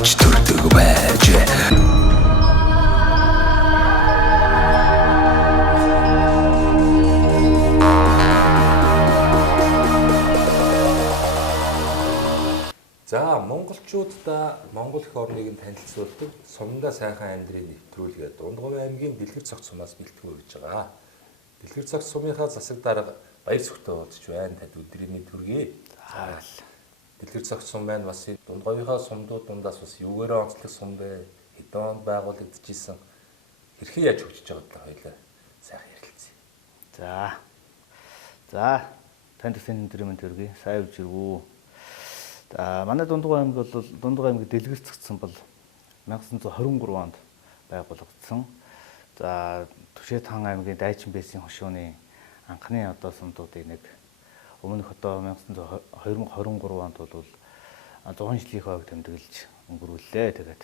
авч төрдөг байж. За монголчуудаа монгол эх орныг танилцуулдаг сумдаа сайхан амьдрын нэвтрүүлгээ Дундгавь аймгийн Дэлгэр цогц сумаас бэлтгэн өргөж байгаа. Дэлгэр цогц сумынхаа засаг дарга баяр сүхтэй уулзч байна. Тад өдрийн төргий. Дэлгэр цогц сум байна бас Дундгавьынхаа сумдууд дундаас бас юугээрээ онцлог сум бэ? Хэдэн онд байгуулагдчихсэн? Хэрхэн яаж хөгжиж байгааг хоёлаа сайхан ярилцъя. За танд сайн өдрийн төргий. Сайн үжиргүү. За манай Дундгавь аймаг бол Дундгавь аймгийн Дэлгэр цогц сум бол 1923 онд байгуулагдсан. За Түшээд хаан аймгийн Дайчин Бэсийн хошууны анхны сумдуудыг нэг өмнөх 2023 онд бол 100 жилийн хойг тэмдэглэж өнгөрүүллээ. Тэгээд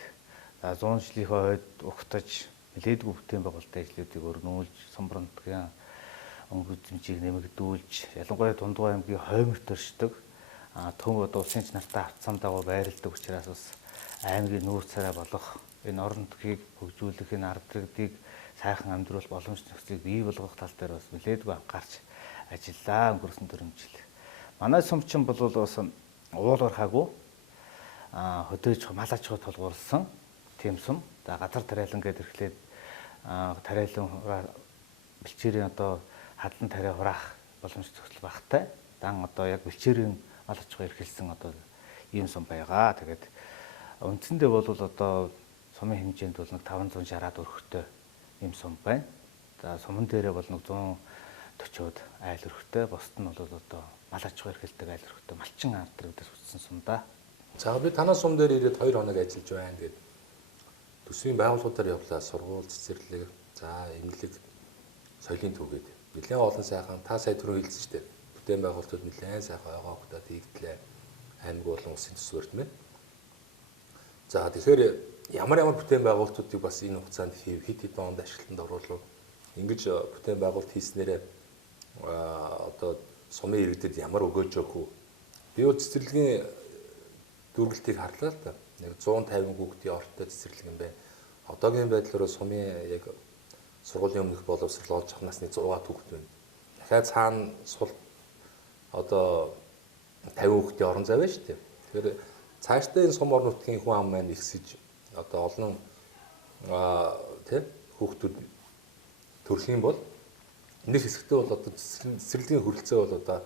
100 жилийн хойд угтаж нэлээдгүй бүтээн байгуулалтын ажлуудыг өрнүүлж, сумбрантгийн өнгө зэмжийг нэмэгдүүлж, ялангуяа Дундгавь аймгийн хойморт төршдөг төв улсын нартай автсан дагуу байрладаг учраас бас аймгийн нүүр царай болох энэ орон нутгийг хөгжүүлэх энэ ард иргэдийг сайхан амьдруулах боломж нөхцөлийг бий болгох тал дээр бас нэлээдгүй анхаарч ажиллаа өнгөрсөн 4 жил. Манай сумчин бол бас уул орхаагүй хөдөөж мал аж ахуй тулгуурласан тийм сум. За газар тариалан гэдэг ирэхлээр тариалан бэлчээрийн хадлан тариа хураах боломж нөхцөл багтай. Дан яг бэлчээрийн мал аж ахуй эрхэлсэн ийм сум байгаа. Тэгээд үндсэндээ бол сумын хэмжээнд бол 560-аад өрхтэй ийм сум байна. За суман дээрээ бол 140-од айл өрхтэй, бусд нь бол мал аж ахуй эрхэлдэг айл өрхтэй малчин ард иргэдээс үүссэн сум да. За би танаа сум дээр ирээд 2 хоног ажиллаж байна гэдэг. Төсвийн байгууллагуудаар явлаа, сургууль, цэцэрлэг, за эмнэлэг, соёлын төвгээд нэлээд олон сайхан та сая түрүү хэлсэн шүү дээ. Бүтээн байгуулалтууд нэлээд сайхан ойгоо хутаад хийгдлээ. Аймаг болон улсын төсвөрт мэн. За тэгэхээр ямар бүтээн байгуулалтуудыг бас энэ хугацаанд хийв, хэд хэдэн онд ашиглалтанд оруулав. Ингэж бүтээн байгуулалт хийснээрээ сумын иргэдэд ямар өгөөж өгөх вэ? Би бол цэцэрлэгийн дүргэлтийг харлаа л да. Нэг 150 хүүхдийн ортой цэцэрлэг юм байна. Одоогийн байдлаар сумын яг сургуулийн өмнөх боловсрол олж авах насны 6 хүүхэд байна. Дахиад цаана сул 50 хүүхдийн орон зай байна шүү дээ. Тэгэхээр цаашдаа энэ сум орон нутгийн хүн ам маань ихсэж олон хүүхдүүд төрөх юм бол нэг хэсэгтээ бол цэцэрлэгийн хөрөлцөө бол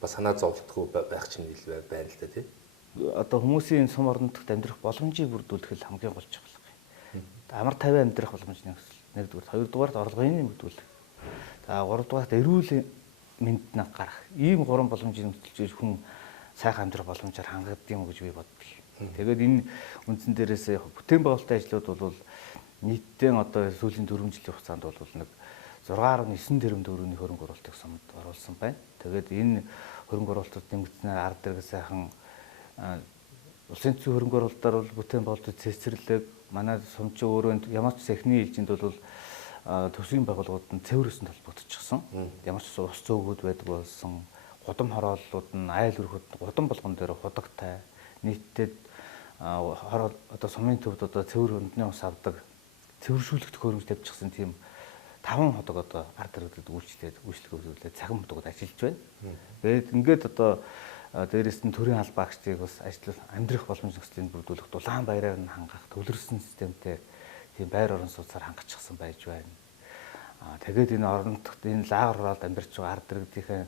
бас санаа зовлтгүй байх чинь байна л да тийм. Хүмүүсийн сум орон нутагт амьдрах боломжийг бүрдүүлэх хамгийн гол чухал. Амар тавиа амьдрах боломж нэгдүгээр, хоёрдугаарт орлогын нэмэгдүүлэх. За гуравдугаарт эрүүл мэндэд гарах. Ийм 3 боломжийг нөхцөлж хүн сайхан амьдрах боломжоор хангагддаг юм гэж би боддог. Тэгээд энэ үндсэн дээрээс бүтээн байгуулалтын ажлууд бол нийтдээ сүүлийн 4 жилийн хугацаанд бол нэг 6.9 тэрбум төгрөгийн хөрөнгө оруулалтыг сумд оруулсан байна. Тэгээд энэ хөрөнгө оруулалтууд нэмэгдснээр ард иргэн сайхан улсын төсвийн хөрөнгө оруулалтаар бол бүтээн байгуулалтын цэцэрлэг манай сумчин өөрөө ямар ч эхний ээлжинд бол төсвийн байгууллагууд нь цэвэрсэн толботчихсон. Ямар ч ус зөөгүүд байдаг болсон. Гудам хорооллууд нь айл өрхөд гудам болгон дээр худагтай нийтдээ сумын төвд цэвэр өндний ус авдаг цэвэршүүлэгдэх хөрөмж тавьчихсан тийм 5 ходог ард иргэдэд үйлчлэг үзүүлээд цагаан хотогод ажиллаж байна. Тэгээд ингээд дээрээс нь төрийн албаа агчдыг бас амьдрах боломж нөхцөлийг бүрдүүлэх дулаан баяраар нь хангах төвлөрсөн системтэй тийм байр орон сууцаар хангачихсан байж байна. Тэгээд энэ орон нутагт энэ лагер ороод амьдарч байгаа ард иргэдийн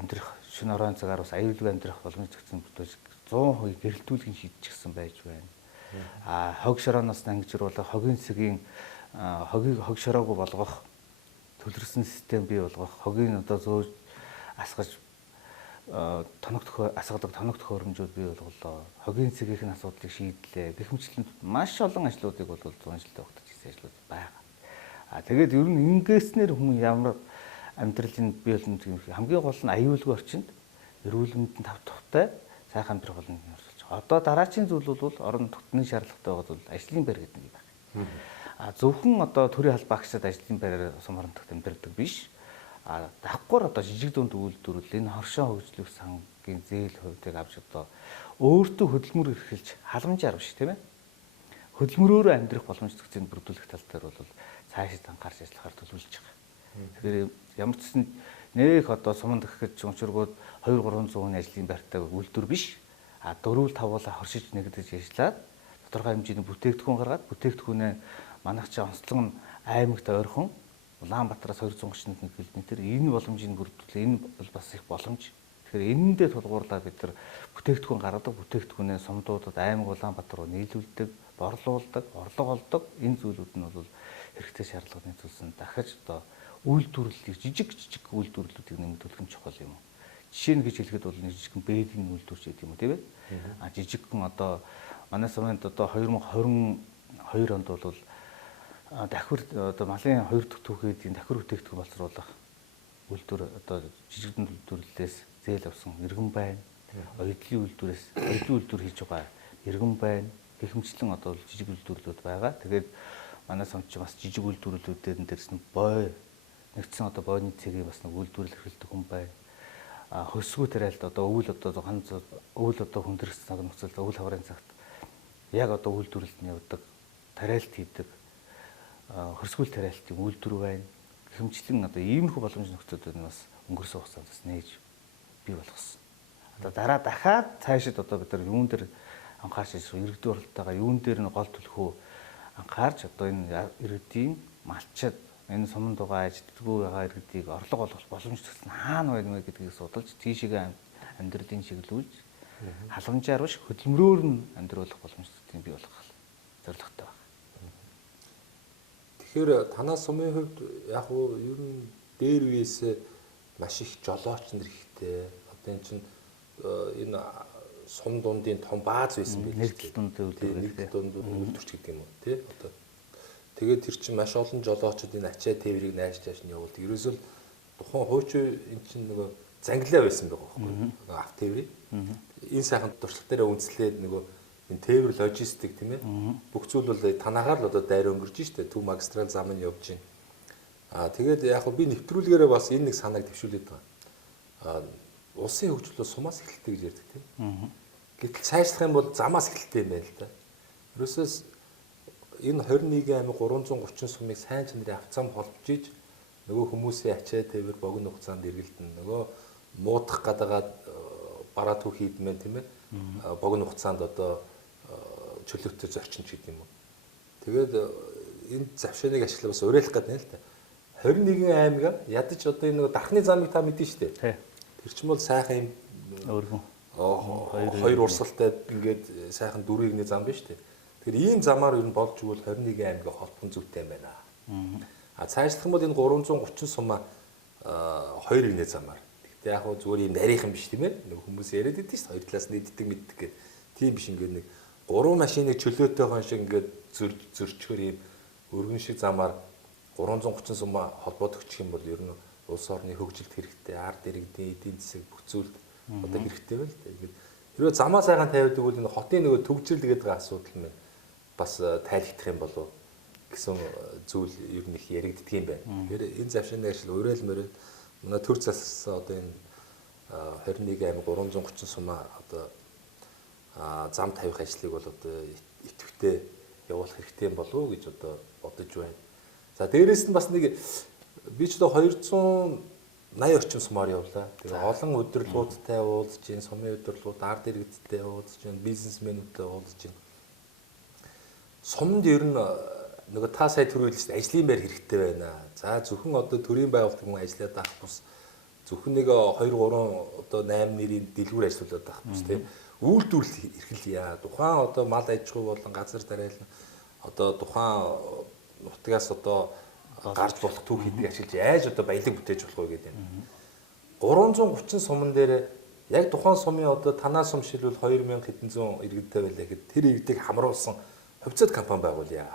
амьдрах шин орон цагаар бас аюулгүй амьдрах боломж нөхцөлийг бүрдүүлж 100% гэрэлтүүлгийн шийдчихсэн байж байна. Хог шорооноос ангижруулах, хогийн цэгийн хогийг хог шороогүй болгох, төвлөрсөн систем бий болгох, хогийн зөөж асгаж асгадаг тоног төхөөрөмжүүд бий болголоо. Хогийн цэгийн асуудлыг шийдлээ. Гэх мэтлэн маш олон ажлуудыг бол 100 жилдээ огтж хийсэн ажлууд байгаа. Тэгээд ер нь ингэснээр хүн ямар амьдралын бий болно гэх хамгийн гол нь аюулгүй орчинд эрүүл мэндэд тав тухтай сайхан амьдрах болно гэж орчуулж байгаа. Одоо дараачийн зүйл бол орон нутгийн шаардлагатай байгаа бол ажлын байр гэдэг юм байна. Зөвхөн төрийн албаа агчдад ажлын байраар сум орон нутагт амьдардаг биш. Давхгүйр жижиг дунд үйлдвэрлэл энэ хоршоо хөгжлөх сан засгийн зээл хувьдыг авч одоо өөртөө хөдөлмөр эрхэлж халамжаар биш тийм ээ. Хөдөлмөрөөрөө амьдрах боломж зохицыг бүрдүүлэх тал дээр бол цаашид анхаарч ажиллахаар төлөвлөж байгаа. Тэгэхээр ямар ч гэсэн нэг одоо суманд гэхэд унширгууд 200-300 хүний ажлын байртай үйлдвэр биш. 4-5 уулаа хоршиж нэгдэж ажиллаад тодорхой хэмжээний бүтээгдэхүүн гаргаад бүтээгдэхүүнээ манайх чи онцлог нь аймагт ойрхон Улаанбаатараас 231 км энэ боломжийг бүрдүүлээ. Энэ бол бас их боломж. Тэгэхээр энэндээ тулгуурлаад бид нар бүтээгдэхүүн гаргадаг, бүтээгдэхүүнээ сумдуудад аймаг Улаанбаатар руу нийлүүлдэг, борлуулдаг, орлого олдог. Энэ зүйлүүд нь бол хэрэгтэй шаардлагын зүйлсэн дахиж одоо үйлдвэрлэлийг жижиг үйлдвэрлэлүүдийг нэмэгдүүлэх нь чухал юм. Жишээ нь гэж хэлэхэд бол жижигхэн бэдийн үйлдвэрч гэдэг юм уу тийм ээ. Жижигхэн одоо манай суманд одоо 2022 онд бол давхар одоо малын 2 дахь түүхийдийн давхар бүтээгдэхүүн боловсруулах үйлдвэр одоо жижигхэн үйлдвэрлэлээс зээл авсан иргэн байна. Оюутлын үйлдвэр хийж байгаа иргэн байна. Гэхмэчлэн одоо жижиг үйлдвэрлэлүүд байгаа. Тэгээд манай сумч бас жижиг үйлдвэрлэлүүдээр дээрс нь бой нэгдсэн одоо бойны цэгийн бас нэг үйлдвэрлэл эрхэлдэг хүн байна. Хөсгөө тариалт одоо өвөл одоо хүндрэгс цаг нөхцөлд өвөл хаврын цагт яг одоо үйлдвэрлэлд нь явдаг, тариалт хийдэг, хөсгөл тариалтын үйлдвэр байна. Гэхмэчлэн одоо иймэрхүү боломж нөхцөлд нь бас өнгөрсөн хугацаанд бас нээж бий болгосон. Одоо дараа дахиад цаашид одоо бид нар юун дээр анхаарч иргэдийн оролтойгоо юун дээр нь гол төлөхөө анхаарч одоо энэ иргэдийн малчид энэ суманд байгаа ажилтгүй байгаа иргэдийг орлого олгох боломж төсөл нь хаана байна вэ гэдгийг судалж тийшээ амьдралын чиглүүлж халамжаар биш хөдөлмөрөөр нь амьдруулах боломж төсөлийг бий болгох зорилготой байна. Тэгэхээр танаа сумын хувьд яг уу ер нь дээр үеэс маш их жолооч нар ихтэй. Одоо эн чинь энэ сум дундын том бааз байсан байх. Нэгдэл дунд үйлдвэрч гэдэг юм уу тий? Одоо тэгээд тэр чинь маш олон жолоочид энэ ачаа тээврийг найш чааш нь явуулдаг. Ерөөсөө тухайн хуучин эн чинь нөгөө зангилаа байсан байгаа байхгүй. Нөгөө авто тээврийг. Энэ сайхан туршлага дээр үндэслээд нөгөө энэ тээвэр логистик тийм ээ. Бүх зүйл бол танаагаар л одоо дайр өнгөрж штэ. Төв магистрал зам нь явж байна. Тэгээд яг би нэвтрүүлгээрээ бас энэ нэг санааг төвшүүлээд байгаа. Улсын хөгжил бол сумаас эхэлдэг гэж ярьдаг тийм. Гэтэл цаашлах юм бол замаас эхэлдэг юм байна л да. Ерөөсөө энэ 21 аймаг 330 сумыг сайн чанарын авцам холбож иж нөгөө хүмүүсийн ачаа тээвэр богино хугацаанд эргэлдэн нөгөө муудах гадагаад бараа түүх хийдмэн тийм ээ богино хугацаанд одоо чөлөөтэй зорчинч гэдэг юм уу. Тэгээд энэ завшааныг ашиглах бас уриалах гэдэг нь л та. 21 аймаг ядаж одоо энэ нөгөө дархны замыг та мэдэн штэ. Тэр чинь бол сайхан юм өөрхөн хоёр урсгалтай ингээд сайхан дөрвийн зам биш үү? Тэгэхээр ийм замаар ер нь болж игэл 21 аймаг холбон зүйтэй юм байна. Цаашлах юм бол энэ 330 сумаа 2 игнэ замаар. Гэхдээ яг хөө зүгээр ийм нарийнхан биш тийм ээ. Нэг хүмүүс яриад идэв шүү дээ. Хоёр талаас нь иддэг мэддэг гэх. Тийм биш ингээд нэг 3 машиныг чөлөөтэйхэн шиг ингээд зөрчгөр ийм өргөн шиг замаар 330 сумаа холбоод өгчих юм бол ер нь улс орны хөгжилд хэрэгтэй, ард иргэдийн эдийн засаг бүх зүйлд одоо хэрэгтэй байл та. Ингээд хэрвээ замаа сайхан тавиадаг бол энэ хотын нөгөө төгжрөл гэдэг асуудал нь бас тайлбарлах юм болов гэсэн зүйл ер нь их яригддаг юм байна. Тэгэхээр энэ завшааны ажил уриал мөрөд манай төр зассан одоо энэ 21 аймаг 330 сумаа одоо зам тавих ажлыг бол одоо идэвхтэй явуулах хэрэгтэй юм болов гэж одоо бодож байна. За дээрэс нь бас нэг би ч одоо 280 орчим сумаар явлаа. Тэгээ олон удирдлагуудтай уулзж, сумын удирдлагууд, ард иргэдтэй уулзж, бизнесмэнүүдтэй уулзж. Сумд ер нь нөгөө та сая түрүүлсэн ажлын байр хэрэгтэй байна. За зөвхөн одоо төрийн байгууллагт хүн ажиллаад авах бус зөвхөн нэг 2 3 одоо 8 нэрийн дэлгүүр ажиллуулад авах бус тийм үйлдвэрлэл эрхэлье. Тухайн одоо мал аж ахуй болон газар тариалан одоо тухайн нутгаас одоо гарч болох түүх хийдэг ашиглаж яаж одоо баялаг бүтээж болох вэ гэдэг юм. 330 суман дээр яг тухайн сумын одоо танаа сум шилбэл 2000 хэдэн зуун иргэдтэй байлаа гэхэд тэр иргэдийг хамруулсан хувьцаат компани байгуулъя.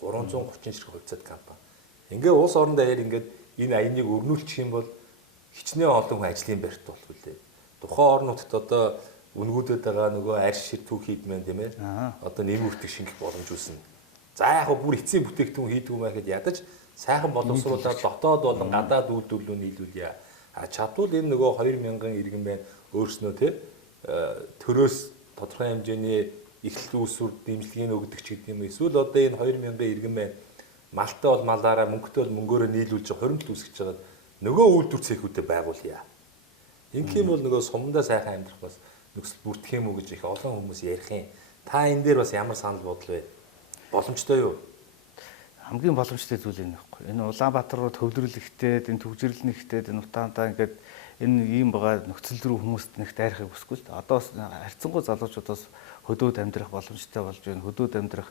330 ширхэг хувьцаат компани. Ингээ улс орон даяар ингээд энэ аяныг өрнүүлчих юм бол хичнээн олон хүн ажлын барьт болох үлээ. Тухайн орон нутгад одоо үнгүүдэд байгаа нөгөө арьс шир түүх хийдмэн тийм ээ. Одоо нэмэгдэх шингэх боломж үүснэ. За яг бүр эцсийн бүтээгдэхүүн хийдэг юм байхад ядаж сайхан боловсруулаад дотоод болон гадаад үйлдвэрлэлөө нийлүүлье. Чадвал энэ нөгөө 2000 иргэн байна. өөрснөө тий төрөөс тодорхой хэмжээний эхлэл үүсвэр дэмжлэгийг өгдөг ч гэдэг юм. Эсвэл одоо энэ 2000 иргэн мэ малтай бол малаараа, мөнгөтэй бол мөнгөөрөө нийлүүлж хуримтлал үүсгэж байгаад нөгөө үйлдвэр цехүүдэд байгуулъя. Ингэх юм бол нөгөө сумдаа сайхан амьдрах бас нөхцөл бүрдэх юм уу гэж их олон хүмүүс ярих юм. Та энэ дээр бас ямар санал бодол вэ? Боломжтой юу? Хамгийн боломжтой зүйл энэ байхгүй. Энэ Улаанбаатар руу төвлөрөл ихтэй, энэ төвжирэл нэгтэй, энэ утаандаа ингээд энэ ийм байгаа нөхцөл рүү хүмүүст нэг дайрахыг хүсэхгүй л дээ. Одоо бас харьцангуй залуучуудаас хөдөөд амьдрах боломжтой болж байна. Хөдөөд амьдрах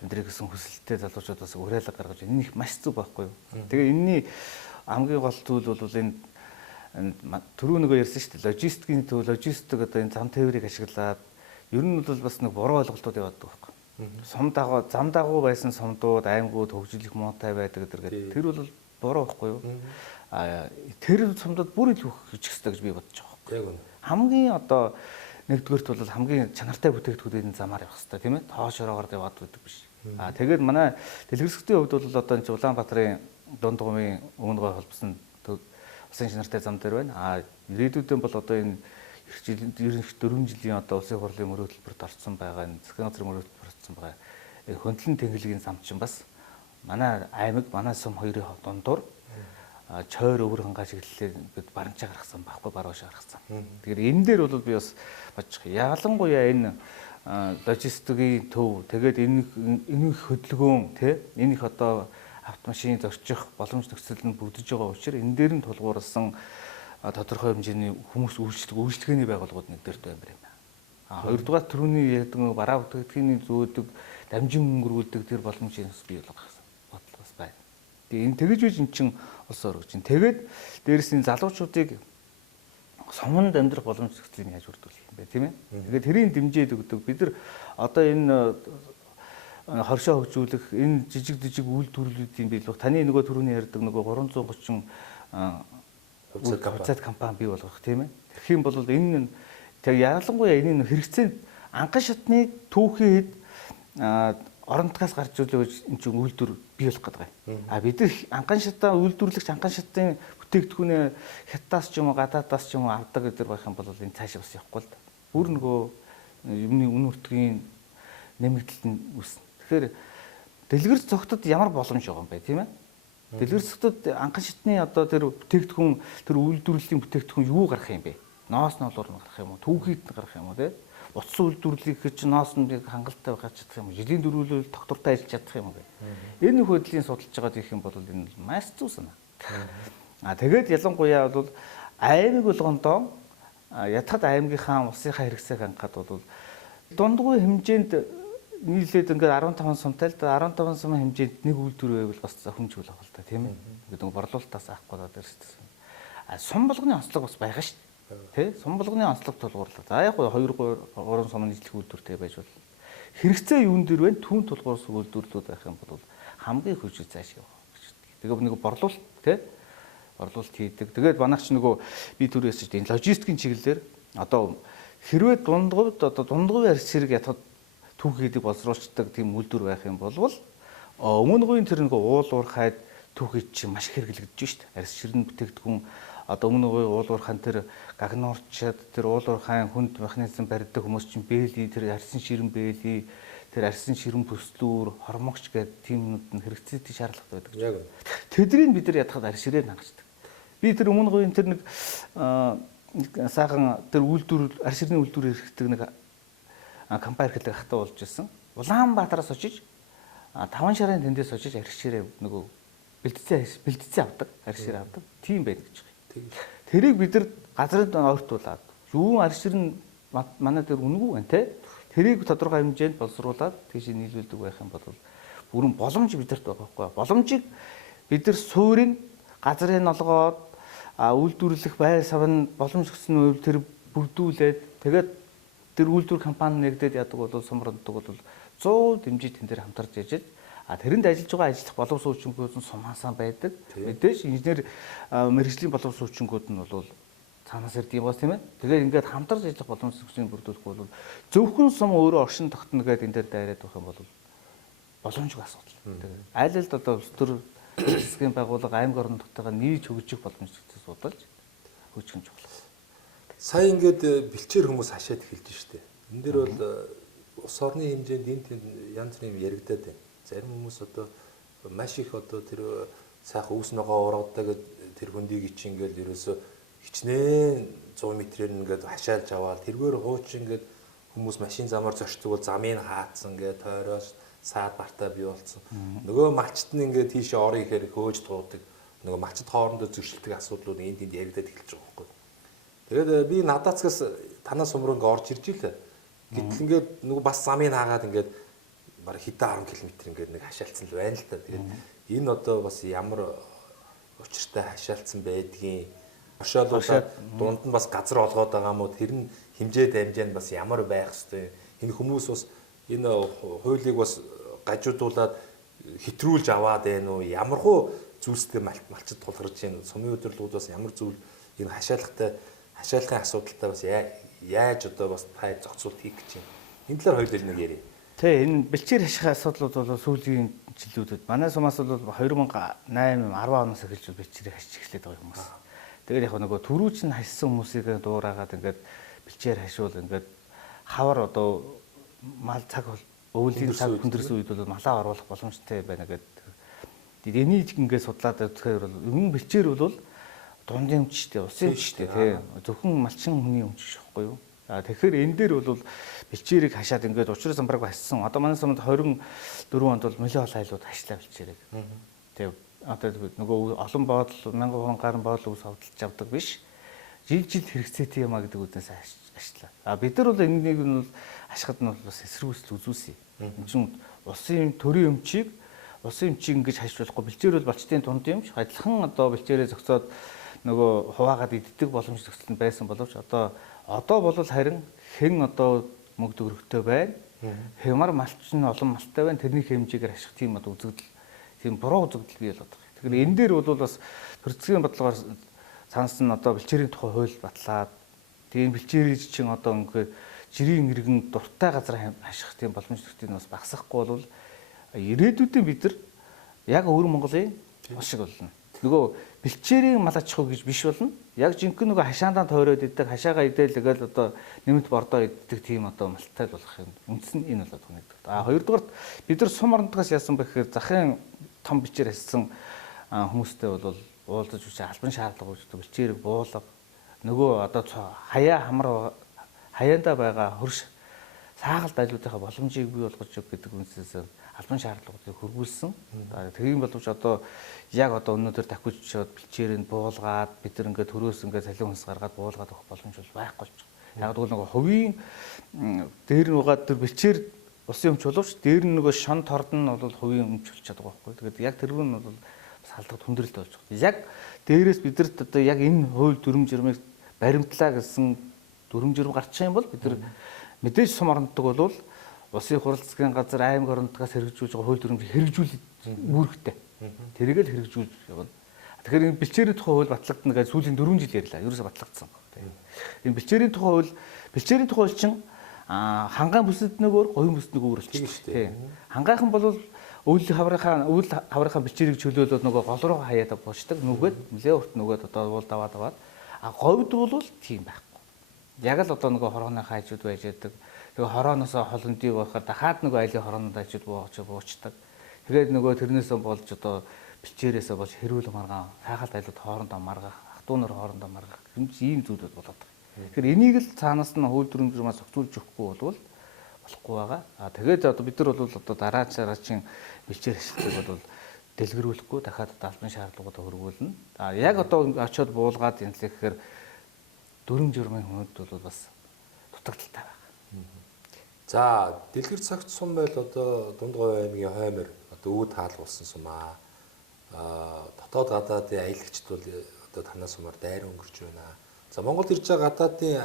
гэсэн хүсэлттэй залуучуудаас уриалга гаргаж энэ их маш зүг байхгүй юу. Тэгээ энэний хамгийн гол зүйл бол энэ түрүү нөгөө ярьсан шүү дээ. Логистикийн төв, логистик одоо энэ зам тээврийг ашиглаад ер нь бол бас нэг буруу ойлголтууд яваад байгаа байхгүй. Сум дагуу, зам дагуу байсан сумдууд, аймагуд хөгжлөх муутай байдаг гэдэг. Тэр бол буруу байхгүй юу. Тэр сумдад бүр илүү хөгжих хэрэгтэй гэж би бодож байгаа байхгүй. Яг үнэ. Хамгийн одоо нэгдүгээрт бол хамгийн чанартай бүтээгдэхүүнийн замаар явах хэрэгтэй тийм ээ. Тоошороогоор яваад байдаг биш. Тэгээд манай дэлгэрсгтийн хувьд бол одоо энэ Улаанбаатарын дундгумын өмнөгөө холбосон усын чанартай зам дээр байна. Ирээдүйдээ бол одоо энэ ерөнхий 4 жилийн одоо улсын хурлын мөрөөдөлбөрт орсон байгаа, энэ засгийн газрын мөрөөдөлбөрт орсон байгаа. Хөндлөн тэнхлэгийн зам чинь бас манай аймаг, манай сум хоёрын дундуур чойр өвөр хангаа чиглэлээр бид баримтаа гаргасан байхгүй, баруушаа гаргасан. Тэгэхээр энэ дээр бол би бас бодчих. Ялангуяа энэ логистикийн төв, тэгээд энэ их хөдөлгөөн тий энэ их одоо автомашин зорчих боломж нөхцөл нь бүрдэж байгаа учраас энэ дээр нь тулгуурласан тодорхой хэмжээний хүмүүс үйлчлэгээний байгууллагууд нэгдэрт баймир юм байна. Хоёрдугаар түрүүний яг нэг бараа бүтээгдэхүүний зөөдөг, дамжин өнгөрүүлдэг тэр боломжийг бий болгох бодлого бас байна. Тэгээ энэ тэгэж үж эн чин улс оргиж чинь. Тэгээд дээрэс нь залуучуудыг суманд амьдрах боломж нөхцөлийг яаж бүрдүүлэх юм бэ, тийм ээ? Тэгээд тэрийг дэмжиж өгдөг. Бид нар одоо энэ хоршоо хөгжүүлэх энэ жижиг үйлдвэрлэлүүдийн биелэх таны нөгөө түрүүний ярьдаг нөгөө 330 хувьцаат компани бий болгох тийм ээ. Тэгэх юм бол энэ тэг ялангуяа энэ хэрэгцээнд анхан шатны түүхийд оронтгоос гарч үлээж энэ чинь үйлдвэр бий болох гэдэг юм. Бид нар анхан шатаа үйлдвэрлэгч анхан шатын бүтээгдэхүүнээ хятадаас ч юм уу гадаадаас ч юм уу авдаг гэдэр байх юм бол энэ цаашаа бас явахгүй л да. Бүр нөгөө юмны үнэ үртгийн нэмэгдэлт нь үүснэ. Тэгэхээр дэлгэрч цогтод ямар боломж байгаа юм бэ тийм ээ? Дэлгэрсгтүүд анхан шатны одоо тэр бүтээгдэхүүн тэр үйлдвэрлэлийн бүтээгдэхүүн юу гарах юм бэ? Ноос ноолоор нь гарах юм уу? Түүхийд нь гарах юм уу те? Утас үйлдвэрлэлийг гэж ноос нь хангалттай байх чадах юм уу? Жилийн дөрвөлөөр доктортой ажиллаж чадах юм уу бэ? Энэ хөдөлгөөний судалж байгаа гэх юм бол энэ маш зүг санаа. Тэгээд ялангуяа бол аймаг болгондоо ятгад аймгийнхаа улсынхаа хэрэгцээг хангахад бол дундгүй хэмжээнд нийлээд ингээд 15 сумтай л да 15 сумын хэмжээнд нэг үйлдвэр байвал бас хүмж болох л та тийм ээ. Ингээд нэг борлуулалтаас авахгүй даа дээрсэн. Сум болгоны онцлог бас байгаа шүү дээ. Тэ? Сум болгоны онцлог тулгуурлаа. За яг 2-3 сумын нийтлэх үйлдвэртэй байж бол хэрэгцээ юун дээр вэ? Түүн тулгуурс үйлдвэрлэлүүд байх юм бол хамгийн хүчтэй цааш явах гэж. Тэгээ нэг борлуулалт тэ? Борлуулалт хийдэг. Тэгээд манайх ч нөгөө би түрүүс чинь энэ логистикийн чиглэлээр одоо хэрвээ дундгуйд одоо дундгуйн арьс хэрэг ятгад түүхийдийг боловсруулцдаг тийм үйлдвэр байх юм бол өмнөгийн тэр нэг уул уурхайд түүхийд чинь маш их хэрэглэгдэж шүү дээ. Арьс ширэн бүтээгдэхүүн одоо өмнөгийн уул уурхайн тэр гагнуурчад тэр уул уурхайн хүнд механизм барьдаг хүмүүс чинь бэйли тэр арьсан ширэн бэйли тэр арьсан ширэн бүслүүр хормогч гэдэг тиймнүүд нь хэрэгцээтэй шаардлагатай байдаг. Яг. Тэдрийг бид нар ядахад арьс ширээ хангацдаг. Би тэр өмнөгийн тэр нэг сайхан тэр үйлдвэр арьс ширний үйлдвэр эрхдэг нэг компани эрхлэг ахтаа болж ирсэн. Улаанбаатараас очиж 5 шарын тэндээс очиж арьс ширээ нөгөө бэлдсэн авдаг, арьс ширээ авдаг. Тийм байдаг гэж байна. Тэрийг бид нар газрын ойртуулаад юу арьс ширэн манай дээр үнэгүй байна те. Тэрийг тодорхой хэмжээнд боловсруулад тийш нийлүүлдэг байх юм бол бүрэн боломж бидэрт байгаа байхгүй. Боломжийг бид нар суурийн газрын олгоод үйлдвэрлэх байр савн боломж өгсөн үйл тэр бүрдүүлээд тэгээд тэр үйлдвэр компани нэгдээд яадаг бол сумранддаг бол 100 дэмжиж тэн дээр хамтарч яжээд тэрэнд ажиллаж байгаа ажиллах боловс суучингууд нь сумаасаа байдаг. Мэдээж инженер мэргэжлийн боловс суучингууд нь бол цаанаас ирдэг юм байна тийм ээ. Тэгээд ингээд хамтарч ажиллах боломж суучинг бүрдүүлэх бол зөвхөн сум өөрөө оршин тогтно гэдэг энэ дээр дайраад байх юм бол боломжгүй асуудал. Тэгээд аль алд одоо төр засгийн байгууллага аймаг орон нутгатайгаа нийлж хөгжих боломж гэдэгт судалж хөгжих юм чухал. Сая ингээд бэлчээр хүмүүс хашаад эхэлж штэ. Энэ дээр бол ус орны хэмжээнд энд янз бүрийн юм яригадаад байна. Зарим хүмүүс одоо маш их одоо тэр сайхан өвс ногоо ургадаг тэр хөндийг чинь ингээд ерөөсө хичнээн 100 м-ээр ингээд хашаалж аваад тэргээр хууч ингээд хүмүүс машин замаар зочдөг бол замыг хаацсан ингээд тойроос саад бартаа бий болсон. Нөгөө малчт нь ингээд тийшээ орё ихээр хөөж туудаг. Нөгөө малчт хоорондоо зөрчилдөг асуудлууд энд яригадаад эхэлж байгаа байхгүй. Тэгээд би надацгаас танаа сумруу ингээд орж ирж илээ. Гэтэл ингээд нөгөө бас замыг хаагаад ингээд бараг хэдэн 10 км ингээд нэг хашаалцсан л байна л та. Тэгээд энэ одоо бас ямар учиртай хашаалцсан байдгийг оршоолуулаад дунд нь бас газар олгоод байгаа мó тэр нь хэмжээ дамжаанд бас ямар байх хэвтэй. Энэ хүмүүс бас энэ хуулийг бас гажуудуулаад хэтрүүлж аваад байна уу? Ямархуу зүйлстэй малчд тулгарч байна. Сумын удирдлагууд бас ямар зүйл энэ хашаалхын асуудалтай бас яаж одоо бас та зохицуулт хийх гэж байна. Энэ талаар хоёул нэг ярив. Тэ энэ бэлчээр хаших асуудлууд бол сүүлийн жилүүдэд манай сумаас бол 2008 10 оноос эхэлж бэлчээрийг хашиж эхлэдэг байгаа хүмүүс. Тэгээд яг нөгөө түрүүч нь хашсан хүмүүсийг дуурайгаад ингээд бэлчээр хашуул ингээд хавар одоо мал цаг өвлийн цаг хүндэрсэн үед бол малаа оруулах боломжтой байна гэдэг. Энийг ингээд судлаад үзэхээр бол өмнө бэлчээр бол дундын өмчтэй, усын өмчтэй тий. Зөвхөн малчин хүний өмч шихгүй юу? Тэгэхээр энэ дээр бол бэлчээрийг хашаад ингээд учраа самбарыг хассан. Одоо манай сумд 24 онд бол мөлий хол айлууд хашлаа бэлчээрийг. Тэгээ одоо нөгөө олон боодол 1000 гаруй боодол ус хавдалж авдаг биш. Жил хэрэгцээтэй юм а гэдэг үднээс хашлаа. Бид нар бол энийг нь ашихад нь бас эсрүүцэл үзүүлсэн. Энэ чинь усын төрийн өмчийг ингэж хашиж болохгүй. Бэлчээр бол болчтын тунд юмч. Адилхан одоо бэлчээрээ зөксөөд нөгөө хуваагаад иддэг боломж зөксөл нь байсан боловч одоо бол харин хэн одоо мөнгө төгрөгтэй байна. Хэмар малчин олон малтай байна. Тэрний хэмжээгээр аших тийм одоо үзэгдэл тийм буруу үзэгдэл бий болоод байгаа. Тэгэхээр энэ дээр бол бас төрөлцгийн бодлогоор цаанаас нь одоо бэлчээрийн тухай хууль батлаад тийм бэлчээрийн чинь одоо ингээд жирийн иргэн дуртай газар хаших тийм боломж төртийг бас багасгахгүй бол ирээдүйдээ бид нар яг өвөр Монголын ус шиг болно. Нөгөө бэлчээрийн мал аж ахуй гэж биш болно. Яг жинхэнэ нөгөө хашаандаа тойроод иддэг, хашаага идэлгээл одоо нэмэлт бордоо иддэг тийм одоо малтай болох юм. Үндс нь энэ болоод байна гэдэг. Хоёрдугаарт бид нар сум орнотгоос яасан бэ гэхээр захын том бэлчээр хассан хүмүүстэй бол уулзаж үчи албан шаардлага үүсдэг бэлчээрийг буулга нөгөө одоо хаяанда байгаа хөрш саагалт айлуудынхаа боломжийг бий болгож өг гэдэг үнсээс албан шаардлагуудыг хөрвүүлсэн. Тийм боловч одоо яг одоо өнөөдөр дахиж очиод бэлчээрийг буулгаад бид нар ингээд төрөөс ингээд салин хүнс гаргаад буулгаад авах боломж бол байхгүй ч. Яг тэгвэл нөгөө хувийн дээр нь угаад тэр бэлчээр усын өмч боловч дээр нь нөгөө шон торд нь бол хувийн өмч болж чаддаг байхгүй. Тэгээд яг тэрүүн нь бол салдагт хүндрэлтэй болж байгаа. Яг дээрээс бидэрт одоо яг энэ хууль дүрм журмыг баримтлаа гэсэн дүрм журм гарчих юм бол бид нар мэдээж сум орнотдог бол Улсын хурал засгийн газар аймаг орнотгоос хэрэгжүүлж байгаа хууль дүрмийг хэрэгжүүлэх үүрэгтэй. Тэрийг л хэрэгжүүлж явна. Тэгэхээр энэ бэлчээрийн тухай хууль батлагдана гэж сүүлийн 4 жил ярьлаа. Ерөөсө батлагдсан. Энэ бэлчээрийн тухай чинь хангаан бүсэд нэг өөр, говийн бүсэд нэг өөр болчихсон шүү дээ. Хангайхан бол үйл хаврынхаа бэлчээрийг чөлөөлөөд нөгөө гол руу хаяад буучдаг. Нүгэд мөлөө урт нөгөөд одоо уул даваад. Говьд бол тийм байхгүй. Яг л одоо нөгөө хорооны хажууд байж яадаг. Тэгээ хорооноос холондыг байхад дахиад нөгөө айлын хороонд ажид буучдаг. Тэгээд нөгөө тэрнээсээ болж одоо бэлчээрээсээ болж хэрүүл маргаан сайхалт айлууд хоорондоо маргах, хатуунаар хоорондоо маргах юм чи ийм зүйлүүд болоод байгаа. Тэгэхээр энийг л цаанаас нь хууль дүрм журмаас зохицуулж өгөхгүй бол болохгүй байгаа. Тэгээд одоо бид нар бол одоо дараагийн бэлчээр ашиглалтыг бол дэлгэрүүлэхгүй дахиад албан шаардлагуудаа хөрвүүлнэ. Яг одоо очиод буулгаад янзлах гэхээр дүрм журмын хүмүүд бол бас дутагдaltaй байна. За, дэлгэр цагт сум байл одоо Дундгой аймгийн хоймор одоо үүд хаалгуулсан сум аа. Дотоод гадаадын аялагчд бол одоо танаа сумаар дайр өнгөрч байна. За, Монгол ирж байгаа гадаадын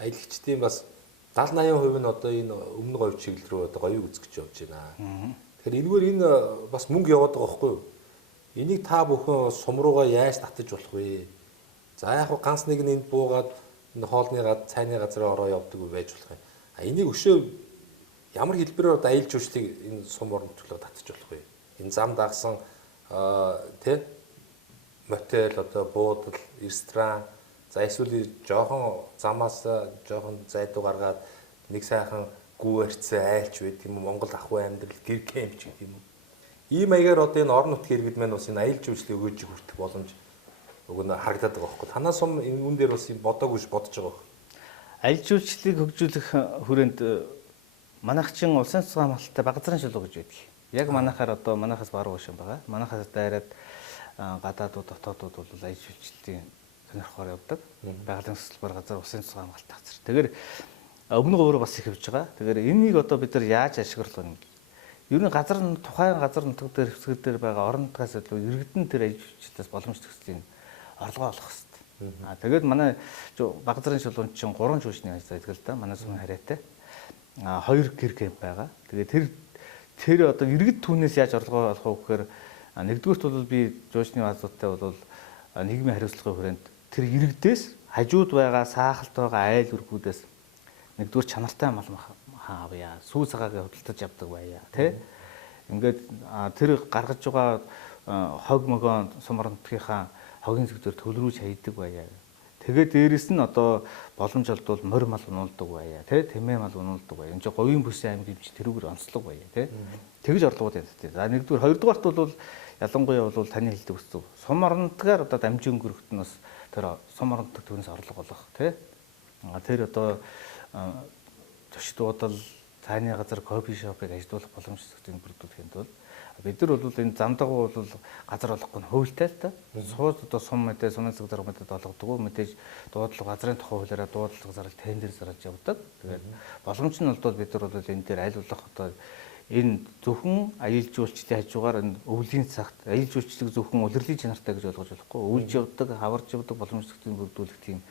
аялагчдын бас 70-80% нь одоо энэ өмнө говь чиглэл рүү одоо говийг үзэж явж байна. Тэгэхээр энэгээр энэ бас мөнгө яваад байгаа байхгүй юу? Энийг та бүхэн сум руугаа яаж татаж болох вэ? За, яг ганц нэг нь энд буугаад энэ хоолны цайны газраа ороо явдаг уу байж болох юм. Энийг өшөө ямар хэлбэрээр одоо аялал жуулчлалыг энэ сум орнд төлөө татчих болох вэ? Энэ зам дагсан мотел одоо буудал, ресторан, За эсвэл жоохон замаас жоохон зайдуу гаргаад нэг сайхан гүү барьцсан айлч байт юм уу, Монгол ахуй амьдрал гэр кемп ч гэдэг юм уу. Ийм маягаар одоо энэ орон нутгийн иргэд маань бас энэ аялал жуулчлалын өгөөж хүртэх боломж өгнө харагдаад байгаа байхгүй. Танаас сум энэ үн дээр бас юм бодоагүй бодож байгаа байхгүй. Аялал жуулчлалыг хөгжүүлэх хүрээнд манайхчин улсын цэцэн хамгаалалттай багцрын шилүү гэж байдаг. Яг манайхаар одоо манайхаас баруун шин байгаа. Манайхаас дайраад гадаадууд дотоодууд бол аялал жуулчлалын сонирхоор явдаг. Байгалийн төсөл бар газар улсын цэцэн хамгаалалт газар. Тэгэхээр өмнө өөрөө бас их явж байгаа. Тэгэхээр энийг одоо бид нар яаж ашиглах вэ? Ер нь газар тухайн газар нутаг дээр хэсгэл дээр байгаа орон нутгаас илүү иргэдэн тэр аялал жуулчлалаас боломж төслийн орлогоо олох хэрэгтэй. Тэгээд манай багцрын шилүүнд чинь 3 жуулчны ажил байдаг л да. Манай сумын харьяатай. 2 гэр кемп байгаа. Тэгээд тэр одоо иргэд түүнээс яаж орлогоо олох вэ гэхээр нэгдүгürt бол би жуулчны баазуудтай бол нийгмийн хариуцлагын хүрээнд тэр иргэдээс хажууд байгаа саахалт байгаа айл үргүүдээс нэгдүгээр чанартай мал авъя. Сүү цагаагаа хөдөлтөж явдаг байя. Тэ? Ингээд тэр гаргаж байгаа хог могоон сумрантгийнхаа хогийн зүгтэр төлрүүж хайдаг байя. Тэгээд дээрэс нь одоо боломж олдвол морь мал унуулдаг байя. Тэ? Тэмээ мал унуулдаг байя. Энд чинь говийн бүсийн аймаг юм чи тэрүүгээр онцлог байя. Тэ? Тэгж орлогууд янзтай. За нэгдүгээр, хоёрдугаарт бол ялангуяа бол таны хэлдэг үсв. Сум орнотгаар одоо дамжин өнгөрөхт нь бас тэр сум орнотог түүнээс орлого олох. Тэ? Тэр одоо зочдуудал цааны газар кофе шопыг ажилуулах боломж зөвхөн бүрдүүлэхэд бол бид нар бол энэ замдагуу бол газар олохгүй нь хөвөлтэй л та. Сууд одоо сум мэдээ, сумын цаг дарга мэдээ олгодог. Мэдээж дуудлага газрын тухай хуулиараа дуудлага зарал тендер зарж явдаг. Тэгээд боломж нь бол бид нар бол энэ дээр аль болох одоо энэ зөвхөн аялал жуулчлалын хажуугаар энэ өвлийн цагт аялал жуулчлалыг зөвхөн улирлын чанартай гэж ойлгож болохгүй. Өвлж явдаг, хаварж явдаг боломж зөвхөн бүрдүүлэх тийм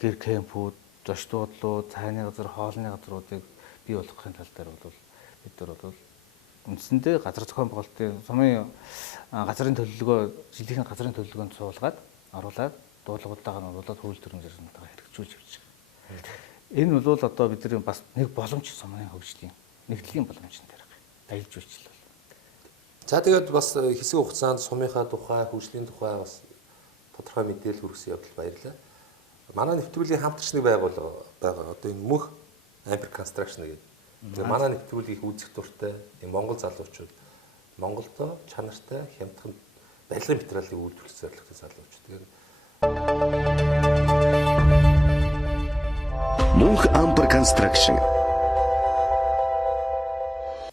гэр кемпүүд, зочдуудлууд, цайны газар, хоолны газруудыг бий болгохын тал дээр бол бид нар бол үндсэндээ газар зохион байгуулалтын сумын газрын төлөвлөгөө, жилийн газрын төлөвлөгөөнд суулгаад оруулаад дуудлагуудтайгаа оруулаад хууль төрийн зарчмуудаа хэрэгжүүлж явж байгаа. Энэ бол одоо бидний бас нэг боломж сумын хөгжлийн нэгдлийн боломж энэ дээр аялал жуулчлал. За тэгээд бас хэсэг хугацаанд сумынхаа тухай, хөгжлийн тухай бас тодорхой мэдээлэл хүргэсэн явдал баярлалаа. Манай нэвтрүүлгийн хамтрагчны байгуул байгаа. Одоо энэ мөх Amber Construction гэдэг. Тэгээ манай нэвтрүүлгийг үзэх дуртай энэ Монгол залуучууд Монголдо чанартай хямдхан барилгын материалыг үйлдвэрлэх зорилготой залуучууд. Тэгээд мөнх Amber Construction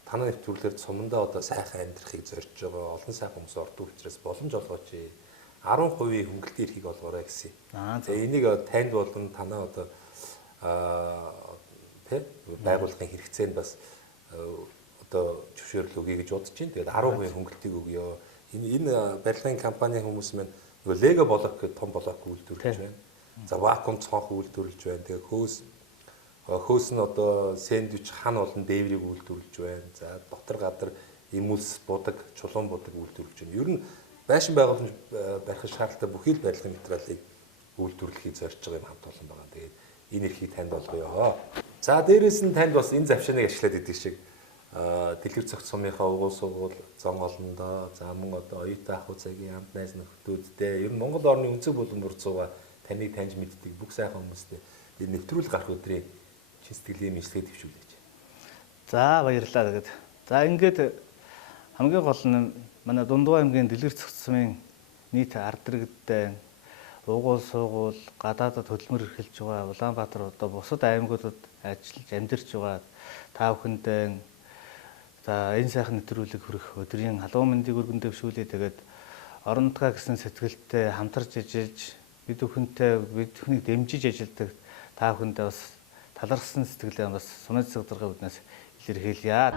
танай нэвтрүүлгээр сумандаа одоо сайхан амьдрахыг зорж байгаа олон сайхан хүмүүс ордог учраас боломж олгооч. 10% хөнгөлөлтийн эрхийг олгоорой гэсэн. Тэгээ энийг танд болон танаа одоо тэ байгууллагын хэрэгцээнд бас одоо зөвшөөрөл өгье гэж бодож байна. Тэгээд 10% хөнгөлөлтийг өгье. Энэ барилгын компанийн хүмүүс маань нөгөө Лего блок гэдэг том блок үйлдвэрлэж байна. За вакуум цонх үйлдвэрлэж байна. Тэгээ хөөс нь одоо сэндвич хан болон дээврийг үйлдвэрлэж байна. За дотор гадар эмүүлс будаг, чулуун будаг үйлдвэрлэж байна. Ер нь байшин байгууламж барих шаардлагатай бүхий л барилгын материалыг үйлдвэрлэхийг зорж байгаа юм хамт олон байгаа. Тэгээд энэ эрхийг танд олгоё. За дээрээс нь танд бас энэ завшааныг ашиглаад идэг шиг дэлгэр цогц сумынхаа угуул сугуул зон олондоо за мөн одоо оюутан ах үзэгийн хамт найз нөхдөдтэй ер нь Монгол орны өнцөг болон бурцууга таныг таньж мэддэг бүх сайхан хүмүүстэй энэ нэвтрүүл гарах өдрийн чин сэтгэлийн мэдлэгээ төвшүүлж. За баярлалаа тэгээд. За ингээд хамгийн гол нь манай Дундгой аймгийн дэлгэр цогц сумын нийт ард иргэдтэй угуул суугуул гадаадад хөдөлмөр эрхэлж байгаа Улаанбаатар одоо бусад аймагуудад ажиллаж амьдарч байгаа та бүхэндээ за энэ сайхан нэвтрүүлэг хүрэх өдрийн халуун мэндийг өргөн дэвшүүлээ. Тэгээд орон нутгаа гэсэн сэтгэлдээ хамтарч ажиллаж бид бүхнийг дэмжиж ажилладаг та бүхэндээ бас талархсан сэтгэлээ бас сумын цэцэг дарга биднээс илэрхийлье.